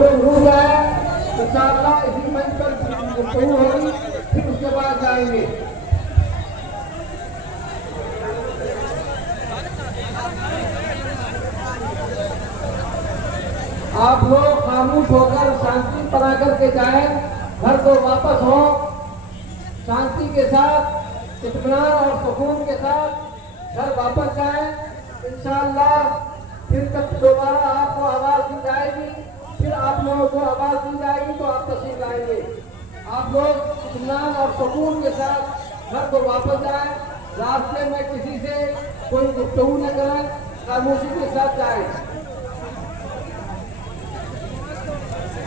लोग रुक गए, इंशाअल्लाह इसी मंच पर गुफ्तगू होगी, फिर उसके बाद जाएंगे। आप लोग खामोश होकर शांति बना करके जाएं, घर को वापस हो शांति के साथ, इत्मीनान और सुकून के साथ घर वापस जाएं। इंशाअल्लाह फिर तक दोबारा आपको आवाज दी जाएगी, फिर आप लोगों को आवाज दी जाएगी तो आप तशरीफ लाएंगे। आप लोग इत्मीनान और सुकून के साथ घर को वापस जाएं, रास्ते में किसी से कोई गुफ्तगू न करें, खामोशी के साथ जाएं।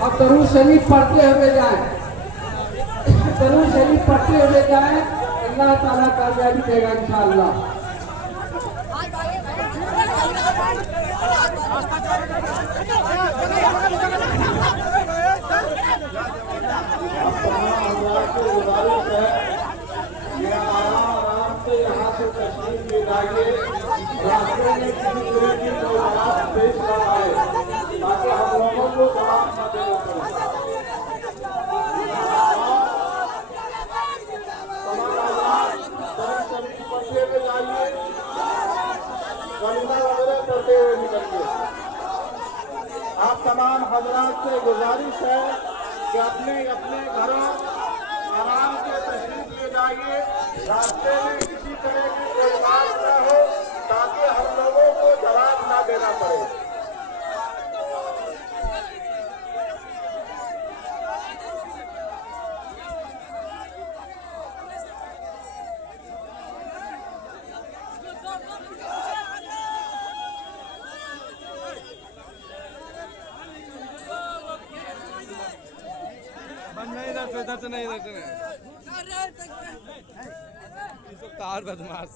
अब दरूद शरीफ पढ़ते हुए जाएं, दरूद शरीफ पढ़ते हुए जाएं, अल्लाह ताला कामयाबी देगा इंशाअल्लाह। आराम से यहाँ से तशरीफ ले जाइए, रास्ते में किसी तरह की कोई बात पेश न आए, ताकि हम लोगों को जवाब न देना पड़े। पढ़ते हुए जाइए, कलिमा वगैरह पढ़ते हुए निकलिए। आप तमाम हजरात से गुजारिश है कि अपने अपने घरों आराम से तशरीफ ले जाइए, रास्ते में किसी तरह की कोई बात न हो, ताकि हम लोगों को जवाब न देना पड़े। नहीं कार बदमाश